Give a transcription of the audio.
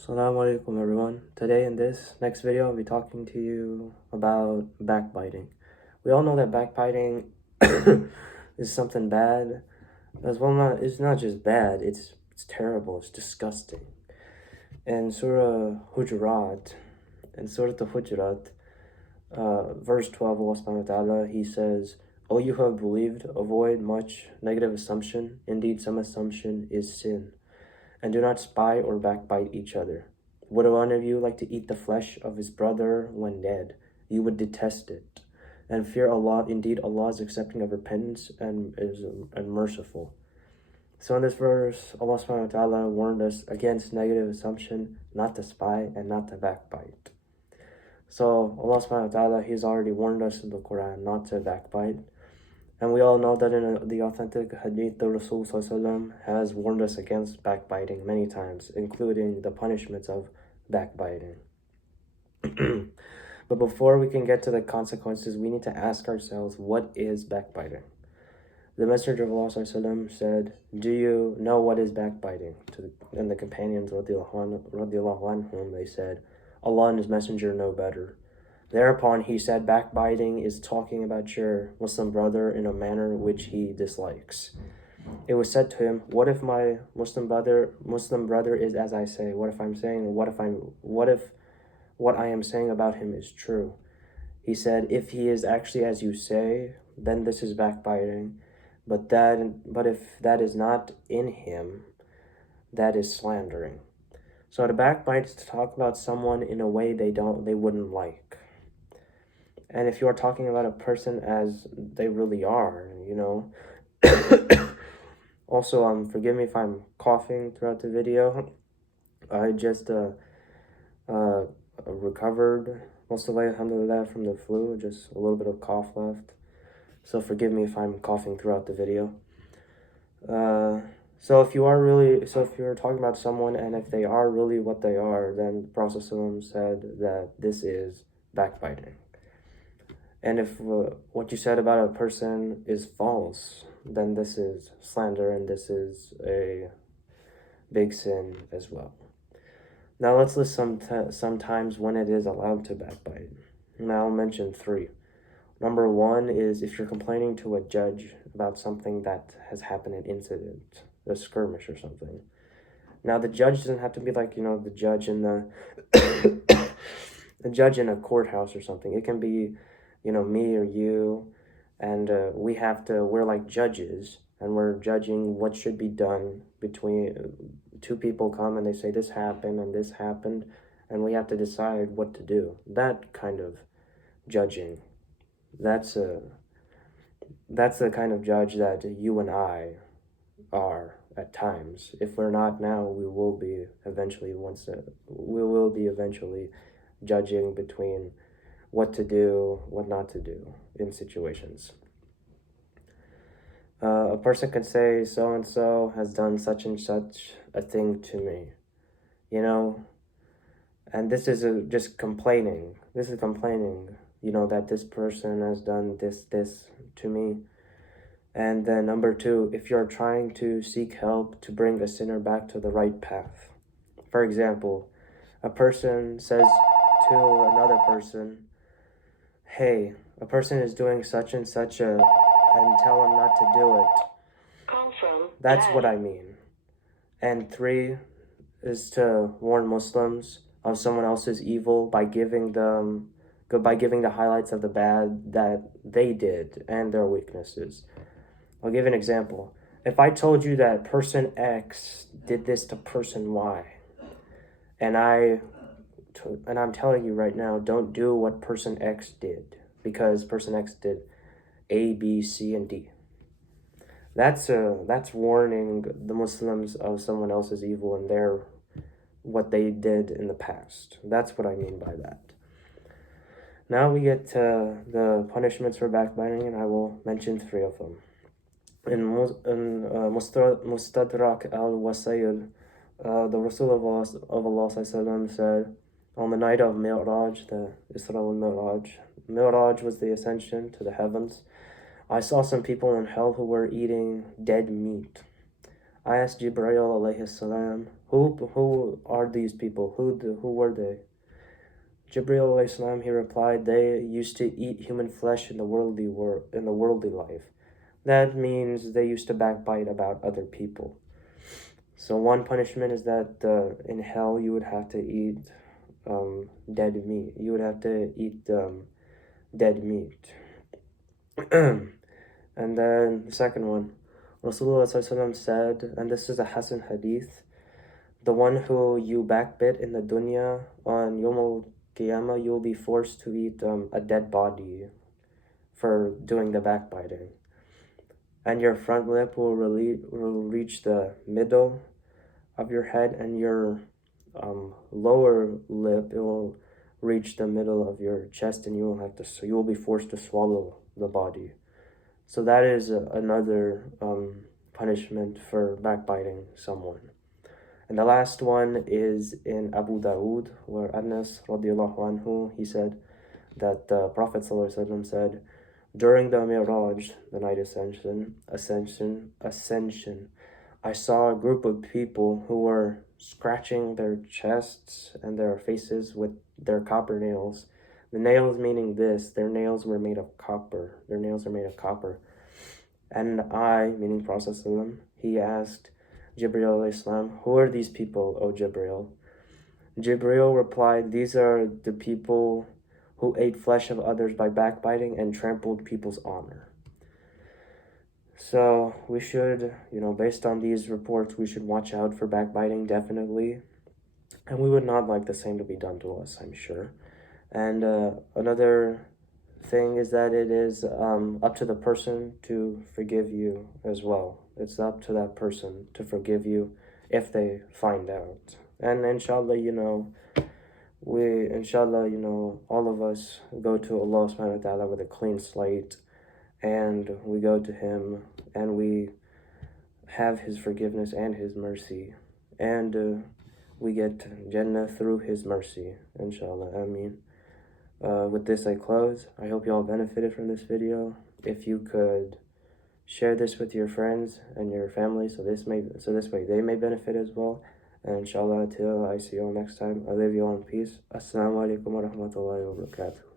Assalamu alaikum everyone. Today in this next video I'll be talking to you about backbiting. We all know that backbiting is something bad. It's not just bad, it's terrible, it's disgusting. In Surah Hujurat, verse 12, Allah subhanahu wa ta'ala, He says, "O you who have believed, avoid much negative assumption. Indeed, some assumption is sin. And do not spy or backbite each other. Would one of you like to eat the flesh of his brother when dead? You would detest it. And fear Allah. Indeed, Allah is accepting of repentance and merciful." So in this verse, Allah subhanahu wa ta'ala warned us against negative assumption, not to spy and not to backbite. So Allah subhanahu wa ta'ala, He's already warned us in the Quran not to backbite. And we all know that in the authentic hadith, the Rasul has warned us against backbiting many times, including the punishments of backbiting. But before we can get to the consequences, we need to ask ourselves, what is backbiting? The Messenger of Allah said, "Do you know what is backbiting?" And the companions, radiallahu anhum, they said, "Allah and His Messenger know better." Thereupon he said, backbiting is talking about your Muslim brother in a manner which he dislikes. It was said to him, "What if my Muslim brother is as I say? What if what I am saying about him is true?" He said, "If he is actually as you say, then this is backbiting. But if that is not in him, that is slandering." So to backbite is to talk about someone in a way they wouldn't like. And if you are talking about a person as they really are, Also, forgive me if I'm coughing throughout the video. I just recovered, most of the way, alhamdulillah, from the flu. Just a little bit of cough left. So forgive me if I'm coughing throughout the video. So if you're talking about someone and if they are really what they are, then the Prophet ﷺ said that this is backbiting. And if what you said about a person is false, then this is slander and this is a big sin as well. Now let's list some times when it is allowed to backbite. Now I'll mention 3. Number 1 is if you're complaining to a judge about something that has happened, an incident, a skirmish or something. Now the judge doesn't have to be like, the judge in the judge in a courthouse or something. It can be me or you, and we're like judges, and we're judging what should be done between two people come and they say this happened and this happened, and we have to decide what to do. That kind of judging, that's the kind of judge that you and I are at times. If we're not now, we will be eventually judging between what to do, what not to do in situations. A person could say, so-and-so has done such and such a thing to me, and this is just complaining. This is complaining, that this person has done this to me. And then number 2, if you're trying to seek help to bring a sinner back to the right path. For example, a person says to another person, "Hey, a person is doing such and such and tell him not to do it." That's what I mean. And 3 is to warn Muslims of someone else's evil by giving the highlights of the bad that they did and their weaknesses. I'll give an example. If I told you that person X did this to person Y, and I'm telling you right now, don't do what person X did, because person X did A, B, C, and D. That's warning the Muslims of someone else's evil and what they did in the past. That's what I mean by that. Now we get to the punishments for backbiting, and I will mention 3 of them. In Mustadrak al-Wasayl, the Rasul of Allah said, on the night of Mi'raj, the Isra al-Mi'raj, Mi'raj was the ascension to the heavens, I saw some people in hell who were eating dead meat. I asked Jibreel alayhi salam, Who are these people? Who were they? Jibril alayhi salam, he replied, they used to eat human flesh in the worldly life. That means they used to backbite about other people. So one punishment is that in hell you would have to eat dead meat. You would have to eat dead meat. And then the second one, Rasulullah said, and this is a Hasan hadith, the one who you backbit in the dunya, on Yawm al-Qiyamah, you will be forced to eat a dead body for doing the backbiting. And your front lip will reach the middle of your head, and your lower lip, it will reach the middle of your chest, and you will be forced to swallow the body. So that is another punishment for backbiting someone. And the last one is in Abu Dawood, where Anas radiallahu anhu, he said that the Prophet ﷺ said, during the Miraj, the night ascension, I saw a group of people who were scratching their chests and their faces with their copper nails. The nails meaning this, their nails were made of copper. Their nails are made of copper. And I, meaning Prophet ﷺ, he asked Jibril alayhi salam, who are these people, O Jibril? Jibril replied, these are the people who ate flesh of others by backbiting and trampled people's honor. So we should, based on these reports, we should watch out for backbiting, definitely. And we would not like the same to be done to us, I'm sure. And another thing is that it is up to the person to forgive you as well. It's up to that person to forgive you if they find out. And inshallah, all of us go to Allah subhanahu wa ta'ala with a clean slate, and we go to Him and we have His forgiveness and His mercy, and we get Jannah through His mercy, inshallah. Ameen. With this I close. I hope you all benefited from this video. If you could share this with your friends and your family, so this way they may benefit as well. And inshallah, till I see you all next time, I leave you all in peace. Assalamu alaikum wa rahmatullahi wa barakatuh.